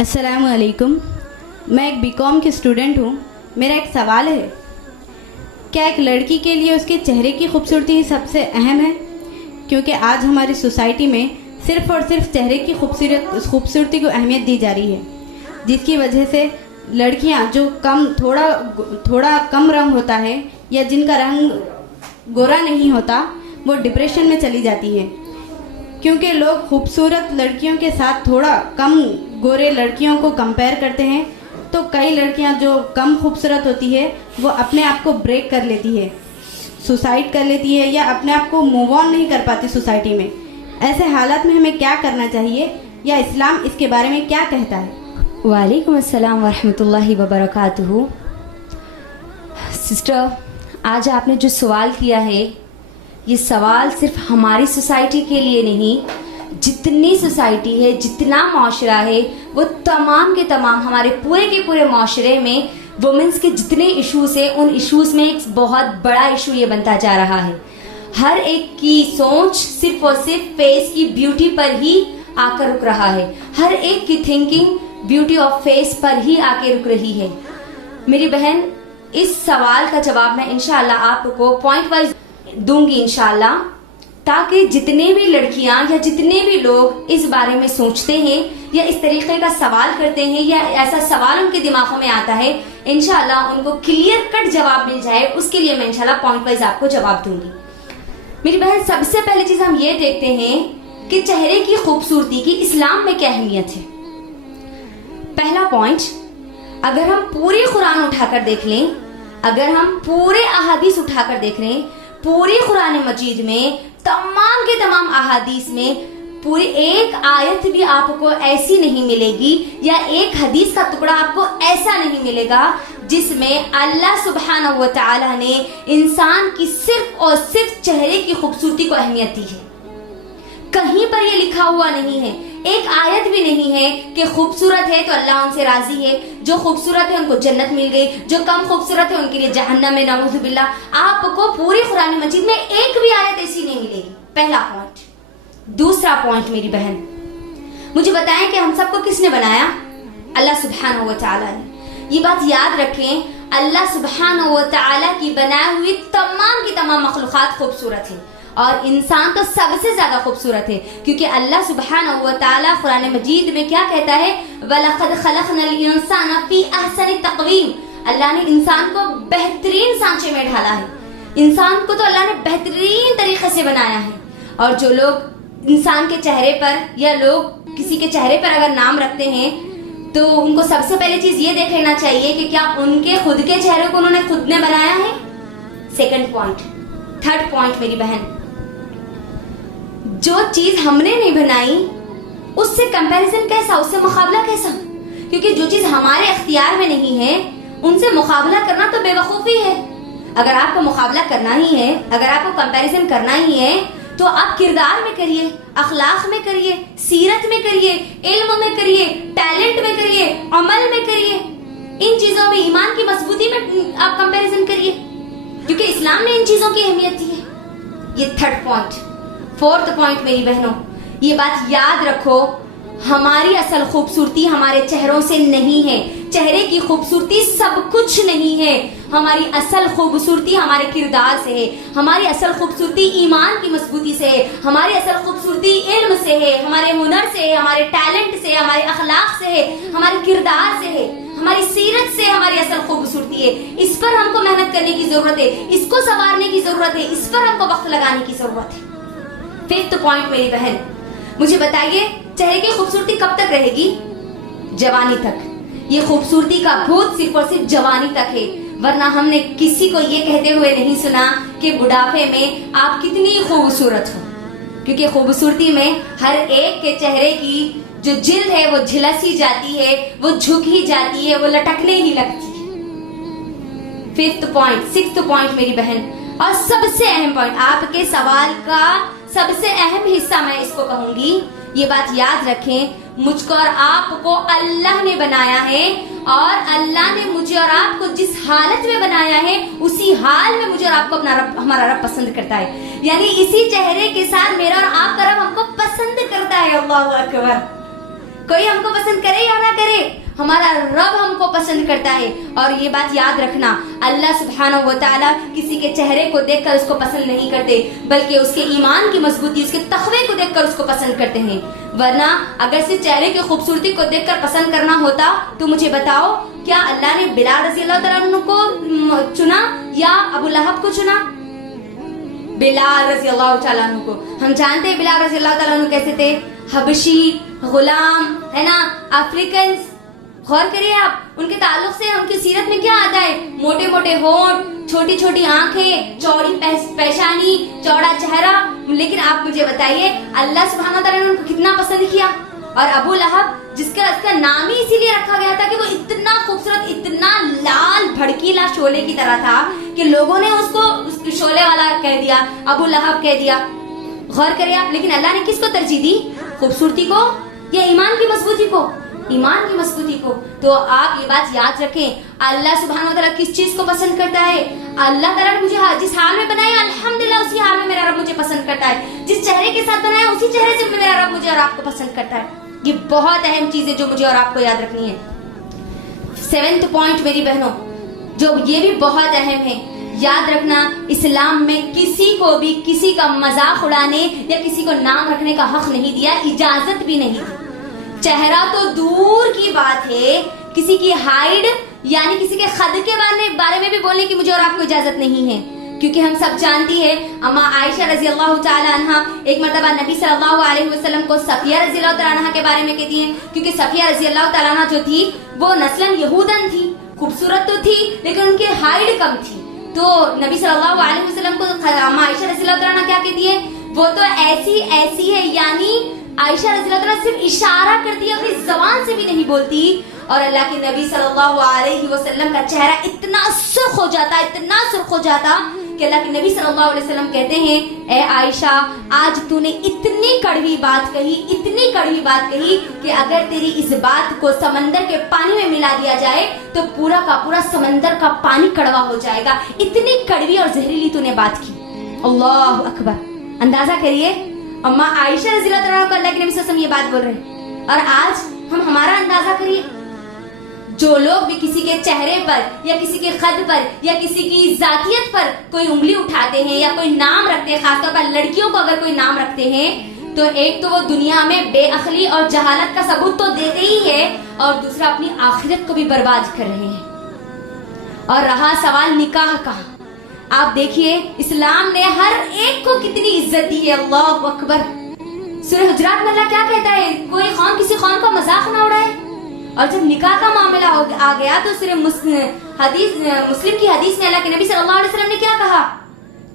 السلام علیکم. میں ایک BCom کی اسٹوڈنٹ ہوں. میرا ایک سوال ہے, کیا ایک لڑکی کے لیے اس کے چہرے کی خوبصورتی سب سے اہم ہے؟ کیونکہ آج ہماری سوسائٹی میں صرف اور صرف چہرے کی خوبصورتی کو اہمیت دی جا رہی ہے, جس کی وجہ سے لڑکیاں جو تھوڑا کم رنگ ہوتا ہے یا جن کا رنگ گورا نہیں ہوتا وہ ڈپریشن میں چلی جاتی ہے. کیونکہ لوگ خوبصورت لڑکیوں کے ساتھ تھوڑا کم گورے لڑکیوں کو کمپیئر کرتے ہیں, تو کئی لڑکیاں جو کم خوبصورت ہوتی ہے وہ اپنے آپ کو بریک کر لیتی ہے, سوسائڈ کر لیتی ہے یا اپنے آپ کو موو آن نہیں کر پاتی سوسائٹی میں. ایسے حالات میں ہمیں کیا کرنا چاہیے یا اسلام اس کے بارے میں کیا کہتا ہے؟ وعلیکم السلام ورحمۃ اللہ وبرکاتہ. سسٹر, آج آپ نے جو سوال کیا ہے یہ سوال صرف ہماری سوسائٹی کے لیے نہیں, جتنی سوسائٹی ہے, جتنا معاشرہ ہے, وہ تمام کے تمام ہمارے پورے کے پورے معاشرے میں وومنس کے جتنے ایشوز ہیں ان ایشوز میں ایک بہت بڑا ایشو یہ بنتا جا رہا ہے. ہر ایک کی سوچ صرف اور صرف فیس کی بیوٹی پر ہی آ کر رک رہا ہے. ہر ایک کی تھنکنگ بیوٹی آف فیس پر ہی آ کے رک رہی ہے. میری بہن, اس سوال کا جواب میں انشاءاللہ آپ کو پوائنٹ وائز دوں گی انشاءاللہ, تاکہ جتنے بھی لڑکیاں یا جتنے بھی لوگ اس بارے میں سوچتے ہیں یا اس طریقے کا سوال کرتے ہیں یا ایسا سوال ان کے دماغوں میں آتا ہے, انشاءاللہ ان کو کلیئر کٹ جواب مل جائے. اس کے لیے میں انشاءاللہ پوائنٹ وائز آپ کو جواب دوں گی. میری بہن, سب سے پہلی چیز ہم یہ دیکھتے ہیں کہ چہرے کی خوبصورتی کی اسلام میں کیا اہمیت ہے. پہلا پوائنٹ, اگر ہم پوری قرآن اٹھا کر دیکھ لیں, اگر ہم پورے احادیث اٹھا کر دیکھ لیں, پوری قرآن مجید میں تمام کے تمام احادیث میں پوری ایک آیت بھی آپ کو ایسی نہیں ملے گی یا ایک حدیث کا ٹکڑا آپ کو ایسا نہیں ملے گا جس میں اللہ سبحانہ و تعالی نے انسان کی صرف اور صرف چہرے کی خوبصورتی کو اہمیت دی ہے. کہیں پر یہ لکھا ہوا نہیں ہے, ایک آیت بھی نہیں ہے کہ خوبصورت ہے تو اللہ ان سے راضی ہے, جو خوبصورت ہے ان کو جنت مل گئی, جو کم خوبصورت ہے ان کے لیے جہنم میں نعوذ باللہ. آپ کو پوری قرآن مجید میں ایک بھی آیت ایسی نہیں ملے گی. پہلا پوائنٹ. دوسرا پوائنٹ, میری بہن, مجھے بتائیں کہ ہم سب کو کس نے بنایا؟ اللہ سبحانہ و تعالی نے. یہ بات یاد رکھیں, اللہ سبحانہ و تعالی کی بنائی ہوئی تمام کی تمام مخلوقات خوبصورت ہے اور انسان تو سب سے زیادہ خوبصورت ہے, کیونکہ اللہ سبحانہ و تعالی قرآن مجید میں کیا کہتا ہے؟ وَلَقَدْ خَلَقْنَا الْإِنسَانَ فِي أَحْسَنِ تَقْوِيمٍ. اللہ نے انسان کو بہترین سانچے میں ڈھالا ہے. انسان کو تو اللہ نے بہترین طریقے سے بنایا ہے. اور جو لوگ انسان کے چہرے پر یا لوگ کسی کے چہرے پر اگر نام رکھتے ہیں تو ان کو سب سے پہلی چیز یہ دیکھ لینا چاہیے کہ کیا ان کے خود کے چہرے کو انہوں نے خود نے بنایا ہے. Second point. تھرڈ پوائنٹ, میری بہن, جو چیز ہم نے نہیں بنائی اس سے کمپیریزن کیسا, اس سے مقابلہ کیسا؟ کیونکہ جو چیز ہمارے اختیار میں نہیں ہے ان سے مقابلہ کرنا تو بے وقوفی ہے. اگر آپ کو مقابلہ کرنا ہی ہے, اگر آپ کو کمپیریزن کرنا ہی ہے تو آپ کردار میں کریے, اخلاق میں کریے, سیرت میں کریے, علم میں کریے, ٹیلنٹ میں کریے, عمل میں کریے. ان چیزوں میں, ایمان کی مضبوطی میں آپ کمپیریزن کریے, کیونکہ اسلام نے ان چیزوں کی اہمیت دی ہے. یہ تھرڈ پوائنٹ. فورتھ پوائنٹ, میری بہنوں, یہ بات یاد رکھو, ہماری اصل خوبصورتی ہمارے چہروں سے نہیں ہے. چہرے کی خوبصورتی سب کچھ نہیں ہے. ہماری اصل خوبصورتی ہمارے کردار سے ہے, ہماری اصل خوبصورتی ایمان کی مضبوطی سے ہے, ہماری اصل خوبصورتی علم سے ہے, ہمارے ہنر سے ہے, ہمارے ٹیلنٹ سے, ہمارے اخلاق سے ہے, ہمارے کردار سے ہے, ہماری سیرت سے ہماری اصل خوبصورتی ہے. اس پر ہم کو محنت کرنے کی ضرورت ہے, اس کو سنوارنے کی ضرورت ہے, اس پر ہم کو وقت لگانے کی ضرورت ہے. ففتھ پوائنٹ, میری بہن, مجھے بتائیے چہرے کی خوبصورتی کب تک رہے گی؟ جوانی تک. یہ خوبصورتی کا بھوت صرف اور صرف جوانی تک ہے, ورنہ ہم نے کسی کو یہ کہتے ہوئے نہیں سنا کہ بڑھاپے میں آپ کتنی خوبصورت ہو, کیونکہ خوبصورتی میں ہر ایک کے چہرے کی جو جلد ہے وہ جھلس ہی جاتی ہے, وہ جھک ہی جاتی ہے, وہ لٹکنے ہی لگتی ہے. Fifth point. سکسth پوائنٹ, میری بہن, اور سب سے اہم پوائنٹ, آپ کے سوال کا سب سے اہم حصہ میں اس کو کہوں گی, یہ بات یاد رکھیں, مجھ کو اور آپ کو اللہ نے بنایا ہے اور اللہ نے مجھے اور آپ کو جس حالت میں بنایا ہے اسی حال میں مجھے اور آپ کو اپنا رب, ہمارا رب پسند کرتا ہے. یعنی اسی چہرے کے ساتھ میرا اور آپ کا رب ہم کو پسند کرتا ہے. اللہ اکبر. کوئی ہم کو پسند کرے یا نہ کرے، ہمارا رب ہم کو پسند کرتا ہے. اور یہ بات یاد رکھنا، اللہ سبحانہ و تعالیٰ کسی کے چہرے کو دیکھ کر اس کو پسند نہیں کرتے، بلکہ اس کے ایمان کی مضبوطی، اس کے تقوی کو دیکھ کر اس کو پسند کرتے ہیں. ورنہ اگر صرف چہرے کی خوبصورتی کو دیکھ کر پسند کرنا ہوتا تو مجھے بتاؤ، کیا اللہ نے بلال رضی اللہ تعالیٰ عنہ کو چنا یا ابو لہب کو چنا؟ بلال رضی اللہ تعالیٰ عنہ کو. ہم جانتے ہیں بلال رضی اللہ تعالیٰ عنہ کیسے تھے، حبشی غلام ہے نا، افریکنز. غور کریے آپ، ان کے تعلق سے ہم کی سیرت میں کیا آتا ہے؟ موٹے موٹے ہونٹ، چھوٹی چھوٹی آنکھیں، چوڑی پیشانی، چوڑا چہرہ. لیکن آپ مجھے بتائیے اللہ سبحانہ تعالیٰ نے ان کو کتنا پسند کیا. اور ابو لہب جس کا اس کا نام ہی اسی لیے رکھا گیا تھا کہ وہ اتنا خوبصورت، اتنا لال بھڑکیلا شعلے کی طرح تھا کہ لوگوں نے اس کو شعلے والا کہہ دیا، ابو لہب کہہ دیا. غور کریے آپ، لیکن اللہ نے کس کو ترجیح دی؟ خوبصورتی کو یا ایمان کی مضبوطی کو؟ ایمان کی مضبوطی کو. تو آپ یہ بات یاد رکھیں، اللہ سبحانہ و تعالیٰ کس چیز کو پسند کرتا ہے؟ اللہ تعالیٰ نے مجھے جس حال میں بنایا الحمدللہ اسی حال میں میرا رب مجھے پسند کرتا ہے. جس چہرے کے ساتھ بنایا اسی چہرے سے میرا رب مجھے اور آپ کو پسند کرتا ہے. یہ بہت اہم چیز ہے جو مجھے اور آپ کو یاد رکھنی ہے. 7th پوائنٹ میری بہنوں، جو یہ بھی بہت اہم ہے، یاد رکھنا اسلام میں کسی کو بھی کسی کا مذاق اڑانے یا کسی کو نام رکھنے کا حق نہیں دیا، اجازت بھی نہیں دی. چہرہ تو دور کی بات ہے، کسی کی ہائٹ یعنی کسی کے خد کے بارے میں بھی بولنے کی مجھے اور آپ کو اجازت نہیں ہے. کیونکہ ہم سب جانتی ہے اما عائشہ رضی اللہ تعالی عنہ ایک مرتبہ نبی صلی اللہ علیہ وسلم کو صفیہ رضی اللہ تعالی عنہ کے بارے میں کہتی ہیں، کیونکہ صفیہ رضی اللہ تعالی عنہ جو تھی وہ نسلاً یہودن تھی، خوبصورت تو تھی لیکن ان کی ہائٹ کم تھی. تو نبی صلی اللہ علیہ وسلم کو اما عائشہ رضی اللہ تعالی عنہ کیا کہتی ہے؟ وہ تو ایسی ہے، یعنی عائشہ رضی اللہ تعالیٰ صرف اشارہ کرتی ہے، اپنی زبان سے بھی نہیں بولتی. اور اللہ کے نبی صلی اللہ علیہ وسلم کا چہرہ اتنا سرخ ہو جاتا کہ اللہ کے نبی صلی اللہ علیہ وسلم کہتے ہیں، اے عائشہ آج تو نے اتنی کڑوی بات کہی کہ اگر تیری اس بات کو سمندر کے پانی میں ملا دیا جائے تو پورا کا پورا سمندر کا پانی کڑوا ہو جائے گا. اتنی کڑوی اور زہریلی تو نے بات کی. اللہ اکبر. اندازہ کریے اما عائشہ رضی اللہ عنہ کو اللہ کے نبی صلی اللہ علیہ وسلم یہ بات بول رہے ہیں. اور آج ہم ہمارا اندازہ کریے، جو لوگ بھی کسی کے چہرے پر یا کسی کے خد پر یا کسی کی ذاتیت پر کوئی انگلی اٹھاتے ہیں یا کوئی نام رکھتے ہیں، خاص طور پر لڑکیوں کو اگر کوئی نام رکھتے ہیں تو ایک تو وہ دنیا میں بے عقلی اور جہالت کا ثبوت تو دیتے ہی ہے، اور دوسرا اپنی آخرت کو بھی برباد کر رہے ہیں. اور رہا سوال نکاح کا، آپ دیکھیے اسلام نے ہر ایک کو کتنی عزت دی ہے. اللہ اکبر. سورہ حجرات میں اللہ کیا کہتا ہے؟ کوئی خان کسی خان کا مذاق نہ اڑائے. اور جب نکاح کا معاملہ آ گیا تو صرف مسلم کی حدیث میں اللہ کے نبی صلی اللہ علیہ وسلم نے کیا کہا؟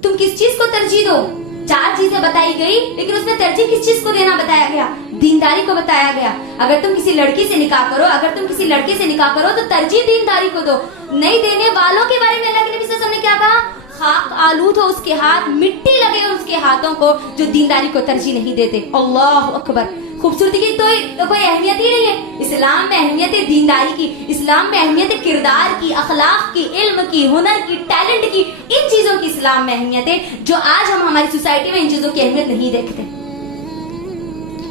تم کس چیز کو ترجیح دو؟ 4 چیزیں بتائی گئی لیکن اس میں ترجیح کس چیز کو دینا بتایا گیا؟ دینداری کو بتایا گیا. اگر تم کسی لڑکی سے نکاح کرو، اگر تم کسی لڑکے سے نکاح کرو تو ترجیح دینداری کو دو. نہیں دینے والوں کے بارے میں اللہ کے نبی صلی اللہ علیہ وسلم نے کیا کہا؟ خاک آلود ہو اس کے ہاتھ، مٹی لگے اس کے ہاتھوں کو جو دینداری کو ترجیح نہیں دیتے. اللہ اکبر. خوبصورتی کی تو کوئی اہمیت ہی نہیں ہے. اسلام میں اہمیت ہے دینداری کی، اسلام میں اہمیت ہے کردار کی، اخلاق کی، علم کی، ہنر کی، ٹیلنٹ کی. ان چیزوں کی اسلام میں اہمیت ہے جو آج ہم ہماری سوسائٹی میں ان چیزوں کی اہمیت نہیں دیکھتے.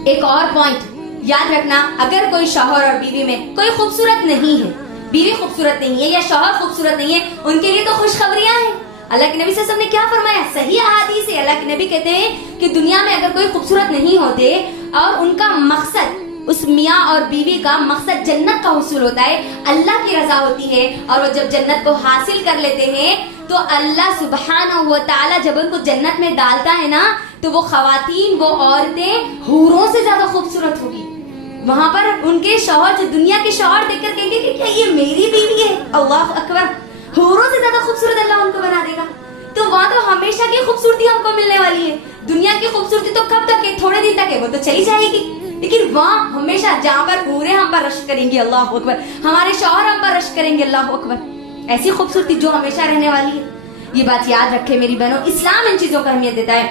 ایک اور پوائنٹ یاد رکھنا، اگر کوئی شوہر اور بیوی میں کوئی خوبصورت نہیں ہے، بیوی خوبصورت نہیں ہے یا شوہر خوبصورت نہیں ہے، ان کے لیے تو خوشخبریاں ہیں. اللہ کے نبی صلی اللہ علیہ وسلم نے کیا فرمایا؟ صحیح احادیث ہے. اللہ کے نبی کہتے ہیں کہ دنیا میں اگر کوئی خوبصورت نہیں ہوتے اور ان کا مقصد، اس میاں اور بیوی کا مقصد جنت کا حصول ہوتا ہے، اللہ کی رضا ہوتی ہے، اور وہ جب جنت کو حاصل کر لیتے ہیں تو اللہ سبحانہ و تعالی جب ان کو جنت میں ڈالتا ہے نا تو وہ خواتین، وہ عورتیں حوروں سے زیادہ خوبصورت ہوگی. وہاں پر ان کے شوہر جو دنیا کے شوہر دیکھ کر کہیں گے کہ کیا یہ میری بیوی ہے؟ اللہ اکبر. حوروں سے زیادہ خوبصورت اللہ ان کو بنا دے گا. تو وہاں تو ہمیشہ کی خوبصورتی ہم کو ملنے والی ہے. دنیا کی خوبصورتی تو کب تک ہے؟ تھوڑے دن تک ہے، وہ تو چلی جائے گی. لیکن وہاں ہمیشہ جہاں پر حوریں ہم پر رشک کریں گی، اللہ اکبر، ہمارے شوہر ہم پر رشک کریں گے، اللہ اکبر، ایسی خوبصورتی جو ہمیشہ رہنے والی ہے. یہ بات یاد رکھے میری بہنوں، اسلام ان چیزوں کو اہمیت دیتا ہے.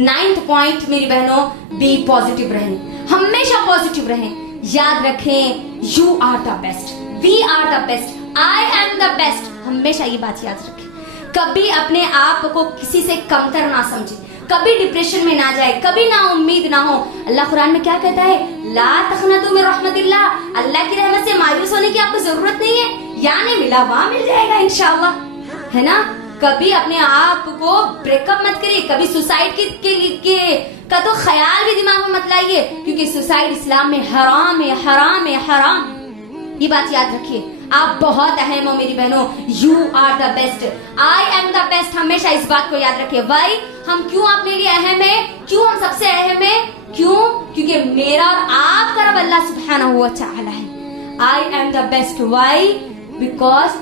9th پوائنٹ میری بہنوں، بی پازیٹیو رہیں، ہمیشہ پازیٹیو رہیں. یاد رکھیں you are the best, we are the best, I am the best. ہمیشہ یہ بات یاد رکھیں. کبھی اپنے آپ کو کسی سے کمتر نہ سمجھے، کبھی ڈپریشن میں نہ جائے، کبھی نا امید نہ ہو. اللہ قرآن میں کیا کہتا ہے؟ لا تقنطوا من رحمت اللہ، اللہ کی رحمت سے مایوس ہونے کی آپ کو ضرورت نہیں ہے، یعنی ملا وہاں مل جائے گا انشاءاللہ، ہے نا. کبھی اپنے آپ کو بریک اپ مت کریے، کبھی سوسائڈ کا تو خیال بھی دماغ میں مت لائیے، کیونکہ سوسائڈ اسلام میں حرام ہے، حرام ہے، حرام. یہ بات یاد رکھیے، آپ بہت اہم ہو میری بہنوں. You are the best, I am the best. ہمیشہ اس بات کو یاد رکھیے. وائی، ہم کیوں اپنے لیے اہم ہیں، کیوں ہم سب سے اہم ہیں، کیوں؟ کیونکہ میرا اور آپ کا رب اللہ سبحانہ و تعالی ہے. I am the best. Why? Because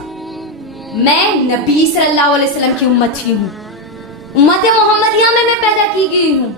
میں نبی صلی اللہ علیہ وسلم کی امت ہی ہوں، امت محمدیہ میں پیدا کی گئی ہوں.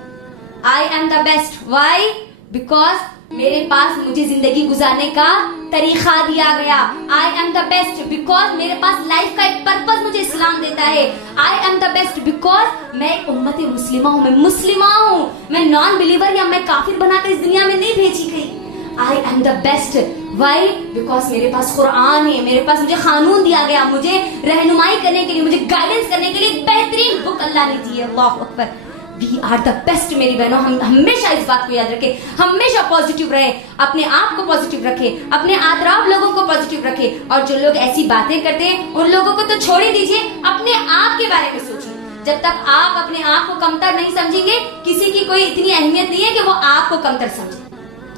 I am the best. Why? Because میرے پاس مجھے زندگی گزارنے کا طریقہ دیا گیا. I am the best because میرے پاس لائف کا ایک پرپز مجھے اسلام دیتا ہے. I am the best because میں ایک امت مسلمہ ہوں، میں مسلمہ ہوں، میں نان بلیور یا میں کافر بنا کر اس دنیا میں نہیں بھیجی گئی. I am the best. Why? Because میرے پاس قرآن ہے، میرے پاس مجھے قانون دیا گیا، مجھے رہنمائی کرنے کے لیے، مجھے گائیڈنس کرنے کے لیے ایک بہترین بک اللہ نے دی ہے. اللہ اکبر. We are the best میری بہنوں. ہم ہمیشہ اس بات کو یاد رکھیں، ہمیشہ پازیٹیو رہے، اپنے آپ کو پازیٹیو رکھے، اپنے اطراف لوگوں کو پازیٹیو رکھے. اور جو لوگ ایسی باتیں کرتے ہیں ان لوگوں کو تو چھوڑ ہی دیجیے، اپنے آپ کے بارے میں سوچیں. جب تک آپ اپنے آپ کو کمتر نہیں سمجھیں گے، کسی کی کوئی اتنی اہمیت نہیں ہے کہ وہ آپ کو کمتر سمجھے.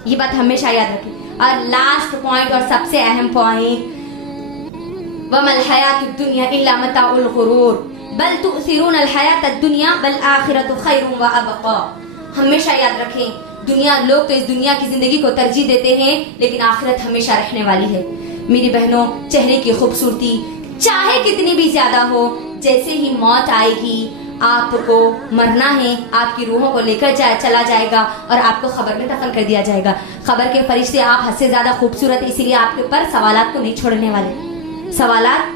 یہ بات ہمیشہ یاد رکھیں. اور لاسٹ پوائنٹ اور سب سے اہم پوائنٹ، وَمَا الْحَيَاةُ الدُّنْيَا إِلَّا مَتَاعُ الْغُرُورِ بل تؤثرون الحیات الدنیا والآخرۃ خیر وابقا. ہمیشہ یاد رکھیں، دنیا، لوگ تو اس دنیا کی زندگی کو ترجیح دیتے ہیں، لیکن آخرت ہمیشہ رہنے والی ہے. میری بہنوں، چہرے کی خوبصورتی چاہے کتنی بھی زیادہ ہو، جیسے ہی موت آئے گی آپ کو مرنا ہے، آپ کی روحوں کو لے کر چلا جائے گا اور آپ کو قبر میں دفن کر دیا جائے گا. قبر کے فرشتے آپ حد سے زیادہ خوبصورت ہے، اسی لیے آپ کے اوپر سوالات کو نہیں چھوڑنے والے، سوالات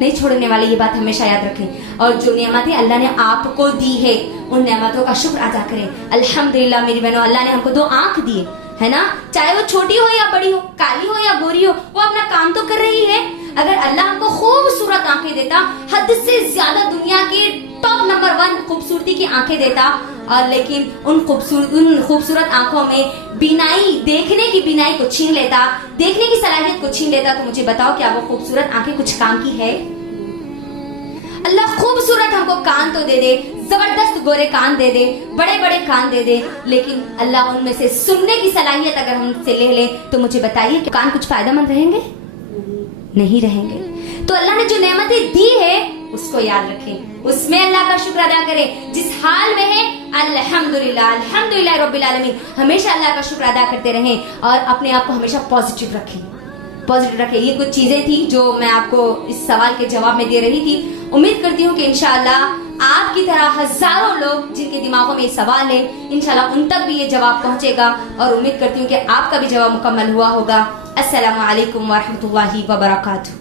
نہیں چھوڑنے والے. یہ بات ہمیشہ یاد رکھیں. اور جو نعمتیں اللہ نے آپ کو دی ہے ان نعمتوں کا شکر ادا کریں. الحمدللہ میری بہنوں، اللہ نے ہم کو 2 آنکھ دیے ہے نا، چاہے وہ چھوٹی ہو یا بڑی ہو، کالی ہو یا گوری ہو، وہ اپنا کام تو کر رہی ہے. اگر اللہ ہم کو خوبصورت آنکھیں دیتا، حد سے زیادہ دنیا کی ٹاپ نمبر 1 خوبصورتی کی آنکھیں دیتا، اور لیکن ان خوبصورت آنکھوں میں بینائی، دیکھنے کی بینائی کو چھین لیتا، دیکھنے کی صلاحیت کو چھین لیتا، تو مجھے بتاؤ کیا وہ خوبصورت آنکھیں کچھ کام کی ہے؟ اللہ خوبصورت ہم کو کان تو دے دے، زبردست گورے کان دے دے، بڑے بڑے کان دے دے، لیکن اللہ ان میں سے سننے کی صلاحیت اگر ہم سے لے لے تو مجھے بتائیے کہ کان کچھ فائدہ مند رہیں گے؟ نہیں رہیں گے. تو اللہ نے جو نعمتیں دی ہے اس کو یاد رکھیں، اس میں اللہ کا شکر ادا کریں. جس حال میں ہے الحمدللہ، الحمدللہ رب العالمین، ہمیشہ اللہ کا شکر ادا کرتے رہیں اور اپنے آپ کو ہمیشہ پازیٹیو رکھیں، پازیٹیو رکھیں. یہ کچھ چیزیں تھیں جو میں آپ کو اس سوال کے جواب میں دے رہی تھی. امید کرتی ہوں کہ انشاءاللہ آپ کی طرح ہزاروں لوگ جن کے دماغوں میں یہ سوال ہے، انشاءاللہ ان تک بھی یہ جواب پہنچے گا، اور امید کرتی ہوں کہ آپ کا بھی جواب مکمل ہوا ہوگا. السلام علیکم ورحمۃ اللہ وبرکاتہ.